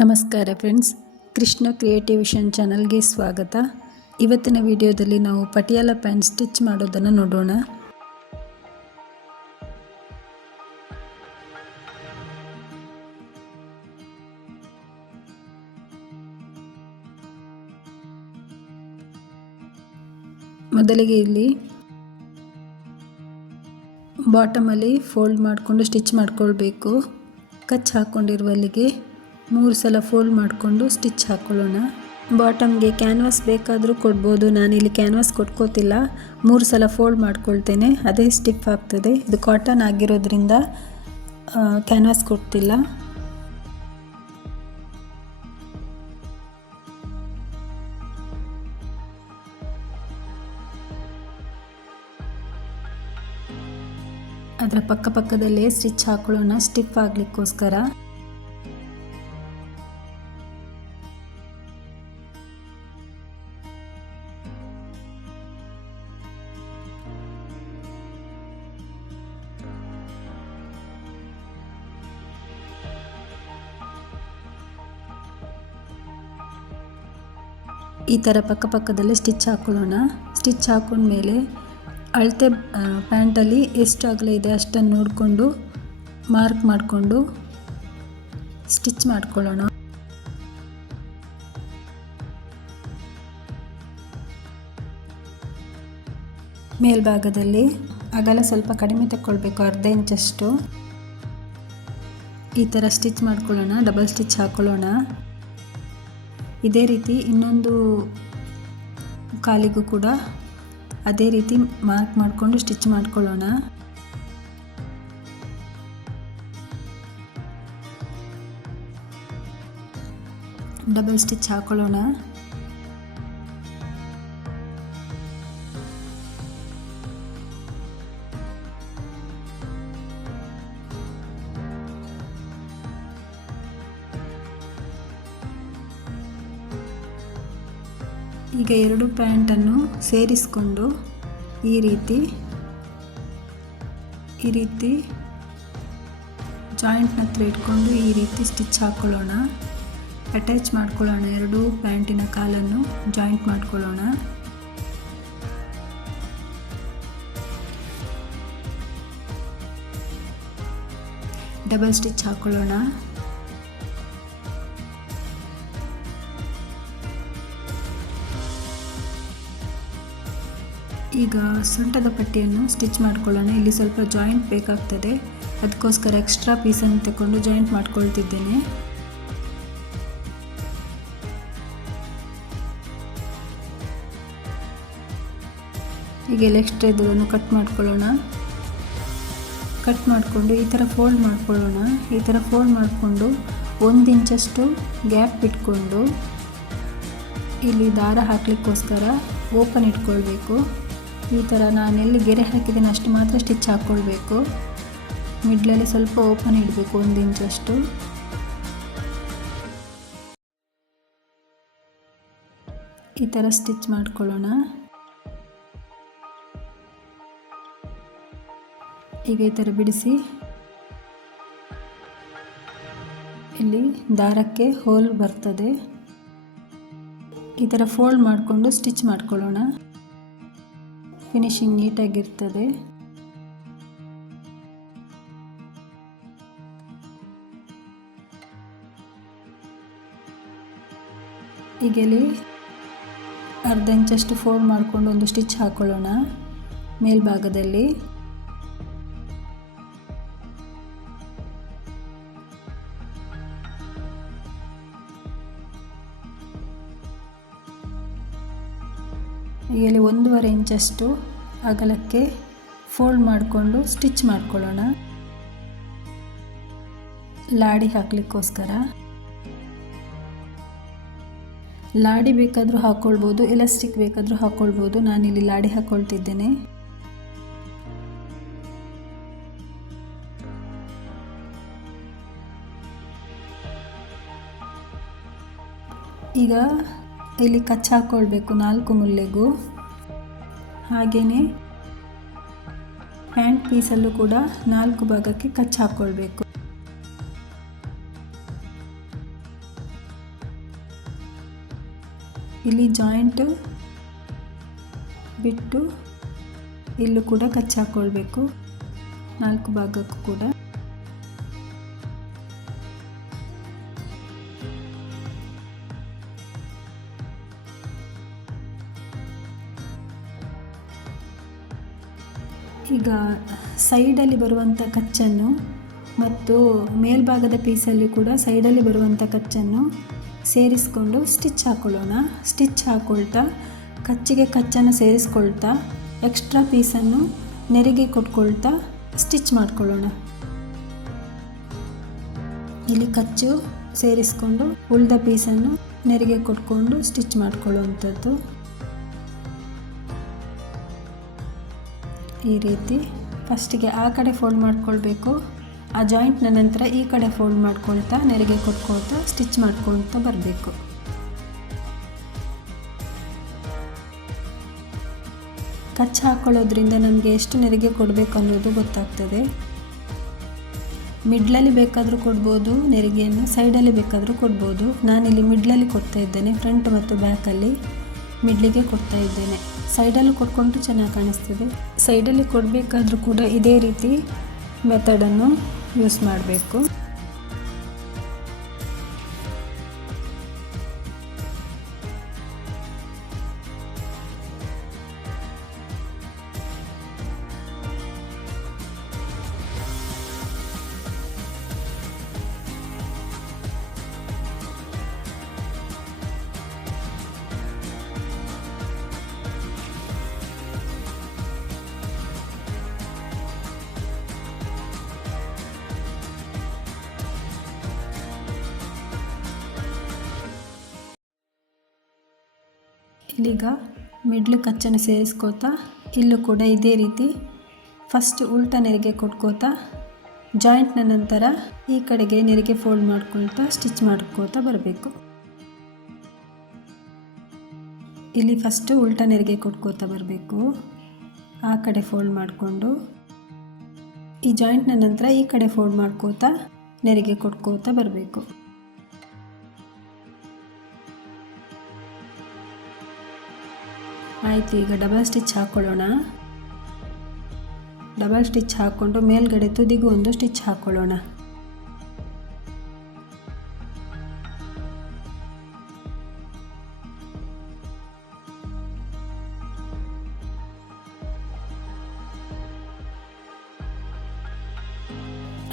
ನಮಸ್ಕಾರ friends, Krishna creative vision ಚಾನಲ್ಗೆ ಸ್ವಾಗತ. ಇವತ್ತಿನ ವಿಡಿಯೋದಲ್ಲಿ ನಾವು ಪಟಿಯಾಲ ಪ್ಯಾಂಟ್ ಸ್ಟಿಚ್ ಮಾಡೋದನ್ನು ನೋಡೋಣ. ಮೊದಲಿಗೆ ಇಲ್ಲಿ ಬಾಟಮಲ್ಲಿ ಫೋಲ್ಡ್ ಮಾಡಿಕೊಂಡು ಸ್ಟಿಚ್ ಮಾಡ್ಕೊಳ್ಬೇಕು. ಕಚ್ ಹಾಕ್ಕೊಂಡಿರುವಲ್ಲಿಗೆ 3 ಸಲ ಫೋಲ್ಡ್ ಮಾಡಿಕೊಂಡು ಸ್ಟಿಚ್ ಹಾಕ್ಕೊಳ್ಳೋಣ. ಬಾಟಮ್ಗೆ ಕ್ಯಾನ್ವಾಸ್ ಬೇಕಾದರೂ ಕೊಡ್ಬೋದು. ನಾನಿಲ್ಲಿ ಕ್ಯಾನ್ವಾಸ್ ಕೊಟ್ಕೋತಿಲ್ಲ, 3 ಸಲ ಫೋಲ್ಡ್ ಮಾಡ್ಕೊಳ್ತೇನೆ. ಅದೇ ಸ್ಟಿಫ್ ಆಗ್ತದೆ. ಇದು ಕಾಟನ್ ಆಗಿರೋದ್ರಿಂದ ಕ್ಯಾನ್ವಾಸ್ ಕೊಡ್ತಿಲ್ಲ. ಅದರ ಪಕ್ಕದಲ್ಲೇ ಸ್ಟಿಚ್ ಹಾಕೊಳ್ಳೋಣ, ಸ್ಟಿಫ್ ಆಗಲಿಕ್ಕೋಸ್ಕರ. ಈ ಥರ ಪಕ್ಕದಲ್ಲೇ ಸ್ಟಿಚ್ ಹಾಕೊಳ್ಳೋಣ. ಸ್ಟಿಚ್ ಹಾಕೊಂಡ್ಮೇಲೆ ಅಳತೆ ಪ್ಯಾಂಟಲ್ಲಿ ಎಷ್ಟು ಅಗಲ ಇದೆ ಅಷ್ಟನ್ನು ನೋಡಿಕೊಂಡು ಮಾರ್ಕ್ ಮಾಡಿಕೊಂಡು ಸ್ಟಿಚ್ ಮಾಡ್ಕೊಳ್ಳೋಣ. ಮೇಲ್ಭಾಗದಲ್ಲಿ ಅಗಲ ಸ್ವಲ್ಪ ಕಡಿಮೆ ತಗೊಳ್ಬೇಕು, ಅರ್ಧ ಇಂಚಷ್ಟು. ಈ ಥರ ಸ್ಟಿಚ್ ಮಾಡ್ಕೊಳ್ಳೋಣ, ಡಬಲ್ ಸ್ಟಿಚ್ ಹಾಕೊಳ್ಳೋಣ. ಇದೇ ರೀತಿ ಇನ್ನೊಂದು ಕಾಲಿಗೂ ಕೂಡ ಅದೇ ರೀತಿ ಮಾರ್ಕ್ ಮಾಡಿಕೊಂಡು ಸ್ಟಿಚ್ ಮಾಡ್ಕೊಳ್ಳೋಣ. ಡಬಲ್ ಸ್ಟಿಚ್ ಹಾಕೊಳ್ಳೋಣ. ಈಗ 2 ಪ್ಯಾಂಟನ್ನು ಸೇರಿಸಿಕೊಂಡು ಈ ರೀತಿ ಜಾಯಿಂಟ್ನ ಹತ್ರ ಇಟ್ಕೊಂಡು ಈ ರೀತಿ ಸ್ಟಿಚ್ ಹಾಕ್ಕೊಳ್ಳೋಣ. ಅಟ್ಯಾಚ್ ಮಾಡ್ಕೊಳ್ಳೋಣ. 2 ಪ್ಯಾಂಟಿನ ಕಾಲನ್ನು ಜಾಯಿಂಟ್ ಮಾಡ್ಕೊಳ್ಳೋಣ. ಡಬಲ್ ಸ್ಟಿಚ್ ಹಾಕ್ಕೊಳ್ಳೋಣ. ಈಗ ಸೊಂಟದ ಪಟ್ಟಿಯನ್ನು ಸ್ಟಿಚ್ ಮಾಡ್ಕೊಳ್ಳೋಣ. ಇಲ್ಲಿ ಸ್ವಲ್ಪ ಜಾಯಿಂಟ್ ಬೇಕಾಗ್ತದೆ, ಅದಕ್ಕೋಸ್ಕರ ಎಕ್ಸ್ಟ್ರಾ ಪೀಸನ್ನು ತಗೊಂಡು ಜಾಯಿಂಟ್ ಮಾಡ್ಕೊಳ್ತಿದ್ದೇನೆ. ಈಗ ಎಕ್ಸ್ಟ್ರಾ ಇದನ್ನು ಕಟ್ ಮಾಡ್ಕೊಳ್ಳೋಣ. ಕಟ್ ಮಾಡಿಕೊಂಡು ಈ ಥರ ಫೋಲ್ಡ್ ಮಾಡ್ಕೊಳ್ಳೋಣ. ಈ ಥರ ಫೋಲ್ಡ್ ಮಾಡಿಕೊಂಡು 1 ಇಂಚಷ್ಟು ಗ್ಯಾಪ್ ಇಟ್ಕೊಂಡು ಇಲ್ಲಿ ದಾರ ಹಾಕಲಿಕ್ಕೋಸ್ಕರ ಓಪನ್ ಇಟ್ಕೊಳ್ಬೇಕು. ಈ ಥರ ನಾನು ಎಲ್ಲಿ ಗೆರೆ ಹಾಕಿದ್ದೀನಿ ಅಷ್ಟು ಮಾತ್ರ ಸ್ಟಿಚ್ ಹಾಕ್ಕೊಳ್ಬೇಕು. ಮಿಡ್ಲಲ್ಲಿ ಸ್ವಲ್ಪ ಓಪನ್ ಇಡಬೇಕು, 1 ಇಂಚಷ್ಟು. ಈ ಥರ ಸ್ಟಿಚ್ ಮಾಡ್ಕೊಳ್ಳೋಣ. ಈಗ ಈ ಥರ ಬಿಡಿಸಿ ಇಲ್ಲಿ ದಾರಕ್ಕೆ ಹೋಲ್ ಬರ್ತದೆ. ಈ ಥರ ಫೋಲ್ಡ್ ಮಾಡಿಕೊಂಡು ಸ್ಟಿಚ್ ಮಾಡ್ಕೊಳ್ಳೋಣ. ಫಿನಿಶಿಂಗ್ ನೀಟಾಗಿರ್ತದೆ. ಈಗ ಇಲ್ಲಿ ಅರ್ಧ ಇಂಚಷ್ಟು ಫೋಲ್ಡ್ ಮಾಡಿಕೊಂಡು ಒಂದು ಸ್ಟಿಚ್ ಹಾಕೊಳ್ಳೋಣ ಮೇಲ್ಭಾಗದಲ್ಲಿ. ಇಲ್ಲಿ 1.5 ಇಂಚಷ್ಟು ಅಗಲಕ್ಕೆ ಫೋಲ್ಡ್ ಮಾಡಿಕೊಂಡು ಸ್ಟಿಚ್ ಮಾಡ್ಕೊಳ್ಳೋಣ, ಲಾಡಿ ಹಾಕಲಿಕ್ಕೋಸ್ಕರ. ಲಾಡಿ ಬೇಕಾದರೂ ಹಾಕ್ಕೊಳ್ಬೋದು, ಎಲಾಸ್ಟಿಕ್ ಬೇಕಾದರೂ ಹಾಕ್ಕೊಳ್ಬೋದು. ನಾನಿಲ್ಲಿ ಲಾಡಿ ಹಾಕ್ಕೊಳ್ತಿದ್ದೇನೆ. ಈಗ ಇಲ್ಲಿ ಕಚ್ಚ ಹಾಕ್ಕೊಳ್ಬೇಕು 4 ಮೂಲೆಗೂ. ಹಾಗೆಯೇ ಪ್ಯಾಂಟ್ ಪೀಸಲ್ಲೂ ಕೂಡ 4 ಭಾಗಕ್ಕೆ ಕಚ್ಚ ಹಾಕ್ಕೊಳ್ಬೇಕು. ಇಲ್ಲಿ ಜಾಯಿಂಟ್ ಬಿಟ್ಟು ಇಲ್ಲೂ ಕೂಡ ಕಚ್ಚಿ ಹಾಕ್ಕೊಳ್ಬೇಕು, 4 ಭಾಗಕ್ಕೂ ಕೂಡ. ಈಗ ಸೈಡಲ್ಲಿ ಬರುವಂಥ ಕಚ್ಚನ್ನು ಮತ್ತು ಮೇಲ್ಭಾಗದ ಪೀಸಲ್ಲಿ ಕೂಡ ಸೈಡಲ್ಲಿ ಬರುವಂಥ ಕಚ್ಚನ್ನು ಸೇರಿಸ್ಕೊಂಡು ಸ್ಟಿಚ್ ಹಾಕ್ಕೊಳ್ಳೋಣ. ಸ್ಟಿಚ್ ಹಾಕ್ಕೊಳ್ತಾ ಕಚ್ಚಿಗೆ ಕಚ್ಚನ್ನು ಸೇರಿಸ್ಕೊಳ್ತಾ ಎಕ್ಸ್ಟ್ರಾ ಪೀಸನ್ನು ನೆರಿಗೆ ಕೊಟ್ಕೊಳ್ತಾ ಸ್ಟಿಚ್ ಮಾಡ್ಕೊಳ್ಳೋಣ. ಇಲ್ಲಿ ಕಚ್ಚು ಸೇರಿಸ್ಕೊಂಡು ಉಳಿದ ಪೀಸನ್ನು ನೆರಿಗೆ ಕೊಟ್ಕೊಂಡು ಸ್ಟಿಚ್ ಮಾಡ್ಕೊಳ್ಳುವಂಥದ್ದು. ಈ ರೀತಿ ಫಸ್ಟಿಗೆ ಆ ಕಡೆ ಫೋಲ್ಡ್ ಮಾಡ್ಕೊಳ್ಬೇಕು, ಆ ಜಾಯಿಂಟ್ನ ನಂತರ ಈ ಕಡೆ ಫೋಲ್ಡ್ ಮಾಡ್ಕೊಳ್ತಾ ನೆರಿಗೆ ಕೊಟ್ಕೊಳ್ತಾ ಸ್ಟಿಚ್ ಮಾಡ್ಕೊಳ್ತಾ ಬರಬೇಕು. ಕಚ್ಚು ಹಾಕ್ಕೊಳ್ಳೋದ್ರಿಂದ ನಮಗೆ ಎಷ್ಟು ನೆರಿಗೆ ಕೊಡಬೇಕು ಅನ್ನೋದು ಗೊತ್ತಾಗ್ತದೆ. ಮಿಡ್ಲಲ್ಲಿ ಬೇಕಾದರೂ ಕೊಡ್ಬೋದು ನೆರಿಗೆಯನ್ನು, ಸೈಡಲ್ಲಿ ಬೇಕಾದರೂ ಕೊಡ್ಬೋದು. ನಾನಿಲ್ಲಿ ಮಿಡ್ಲಲ್ಲಿ ಕೊಡ್ತಾ ಇದ್ದೇನೆ, ಫ್ರಂಟ್ ಮತ್ತು ಬ್ಯಾಕಲ್ಲಿ ಮಿಡ್ಲಿಗೆ ಕೊಡ್ತಾ ಇದ್ದೇನೆ. ಸೈಡಲ್ಲಿ ಕೊಟ್ಕೊಂಡು ಚೆನ್ನಾಗಿ ಕಾಣಿಸ್ತದೆ. ಸೈಡಲ್ಲಿ ಕೊಡಬೇಕಾದ್ರೂ ಕೂಡ ಇದೇ ರೀತಿ ಮೆಥಡನ್ನು ಯೂಸ್ ಮಾಡಬೇಕು. ಇಲ್ಲೀಗ ಮಿಡ್ಲು ಕಚ್ಚನ್ನು ಸೇರಿಸ್ಕೋತಾ ಇಲ್ಲೂ ಕೂಡ ಇದೇ ರೀತಿ ಫಸ್ಟ್ ಉಲ್ಟಾ ನೆರಿಗೆ ಕೊಟ್ಕೋತಾ ಜಾಯಿಂಟ್ನ ನಂತರ ಈ ಕಡೆಗೆ ನೆರಿಗೆ ಫೋಲ್ಡ್ ಮಾಡ್ಕೊಳ್ತಾ ಸ್ಟಿಚ್ ಮಾಡ್ಕೋತಾ ಬರಬೇಕು. ಇಲ್ಲಿ ಫಸ್ಟು ಉಲ್ಟಾ ನೆರಿಗೆ ಕೊಟ್ಕೋತಾ ಬರಬೇಕು, ಆ ಕಡೆ ಫೋಲ್ಡ್ ಮಾಡಿಕೊಂಡು ಈ ಜಾಯಿಂಟ್ನ ನಂತರ ಈ ಕಡೆ ಫೋಲ್ಡ್ ಮಾಡ್ಕೋತಾ ನೆರಿಗೆ ಕೊಟ್ಕೋತಾ ಬರಬೇಕು. ಆಯಿತು, ಈಗ ಡಬಲ್ ಸ್ಟಿಚ್ ಹಾಕ್ಕೊಳ್ಳೋಣ. ಡಬಲ್ ಸ್ಟಿಚ್ ಹಾಕ್ಕೊಂಡು ಮೇಲ್ಗಡೆ ತುದಿಗೂ ಒಂದು ಸ್ಟಿಚ್ ಹಾಕ್ಕೊಳ್ಳೋಣ.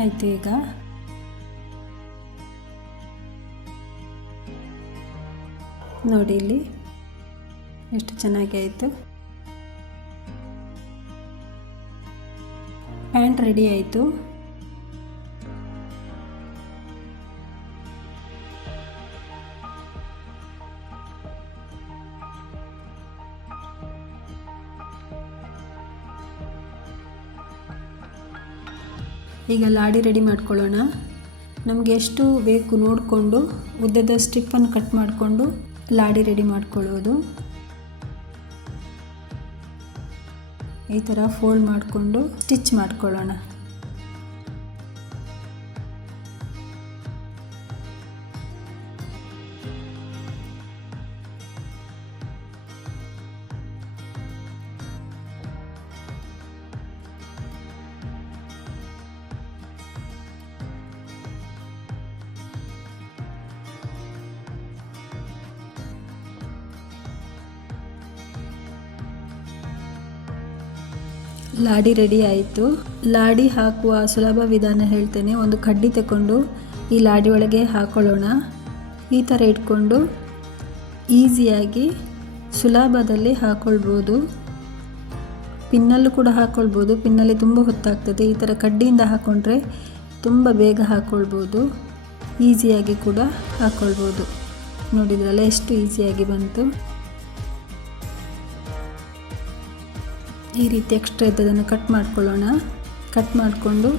ಆಯಿತು, ಈಗ ನೋಡಿ ಇಲ್ಲಿ ಎಷ್ಟು ಚೆನ್ನಾಗಿ ಆಯಿತು. ಪ್ಯಾಂಟ್ ರೆಡಿ ಆಯಿತು. ಈಗ ಲಾಡಿ ರೆಡಿ ಮಾಡ್ಕೊಳ್ಳೋಣ. ನಮಗೆ ಎಷ್ಟು ಬೇಕು ನೋಡಿಕೊಂಡು ಉದ್ದದ ಸ್ಟ್ರಿಪ್ಪನ್ನು ಕಟ್ ಮಾಡಿಕೊಂಡು ಲಾಡಿ ರೆಡಿ ಮಾಡ್ಕೊಳ್ಳೋದು. ಈ ಥರ ಫೋಲ್ಡ್ ಮಾಡಿಕೊಂಡು ಸ್ಟಿಚ್ ಮಾಡ್ಕೊಳ್ಳೋಣ. ಲಾಡಿ ರೆಡಿ ಆಯಿತು. ಲಾಡಿ ಹಾಕುವ ಸುಲಭ ವಿಧಾನ ಹೇಳ್ತೇನೆ. ಒಂದು ಕಡ್ಡಿ ತಗೊಂಡು ಈ ಲಾಡಿ ಒಳಗೆ ಹಾಕೊಳ್ಳೋಣ. ಈ ಥರ ಇಟ್ಕೊಂಡು ಈಸಿಯಾಗಿ ಸುಲಭದಲ್ಲಿ ಹಾಕ್ಕೊಳ್ಬೋದು. ಪಿನ್ನಲ್ಲೂ ಕೂಡ ಹಾಕ್ಕೊಳ್ಬೋದು, ಪಿನ್ನಲ್ಲಿ ತುಂಬ ಹೊತ್ತಾಗ್ತದೆ. ಈ ಥರ ಕಡ್ಡಿಯಿಂದ ಹಾಕ್ಕೊಂಡ್ರೆ ತುಂಬ ಬೇಗ ಹಾಕ್ಕೊಳ್ಬೋದು, ಈಸಿಯಾಗಿ ಕೂಡ ಹಾಕ್ಕೊಳ್ಬೋದು. ನೋಡಿದ್ರಲ್ಲ ಎಷ್ಟು ಈಸಿಯಾಗಿ ಬಂತು. ಈ ರೀತಿ ಎಕ್ಸ್ಟ್ರಾ ಇದ್ದದನ್ನು ಕಟ್ ಮಾಡ್ಕೊಳ್ಳೋಣ. ಕಟ್ ಮಾಡಿಕೊಂಡು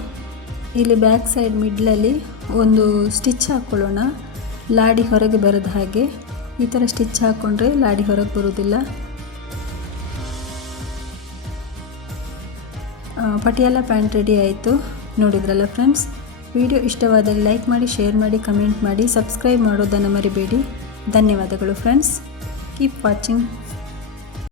ಇಲ್ಲಿ ಬ್ಯಾಕ್ ಸೈಡ್ ಮಿಡ್ಲಲ್ಲಿ ಒಂದು ಸ್ಟಿಚ್ ಹಾಕ್ಕೊಳ್ಳೋಣ, ಲಾಡಿ ಹೊರಗೆ ಬರೋದು ಹಾಗೆ. ಈ ಥರ ಸ್ಟಿಚ್ ಹಾಕ್ಕೊಂಡ್ರೆ ಲಾಡಿ ಹೊರಗೆ ಬರೋದಿಲ್ಲ. ಪಟಿಯಾಲ ಪ್ಯಾಂಟ್ ರೆಡಿ ಆಯಿತು. ನೋಡಿದ್ರಲ್ಲ ಫ್ರೆಂಡ್ಸ್, ವಿಡಿಯೋ ಇಷ್ಟವಾದಲ್ಲಿ ಲೈಕ್ ಮಾಡಿ, ಶೇರ್ ಮಾಡಿ, ಕಮೆಂಟ್ ಮಾಡಿ, ಸಬ್ಸ್ಕ್ರೈಬ್ ಮಾಡೋದನ್ನು ಮರಿಬೇಡಿ. ಧನ್ಯವಾದಗಳು ಫ್ರೆಂಡ್ಸ್. Keep watching.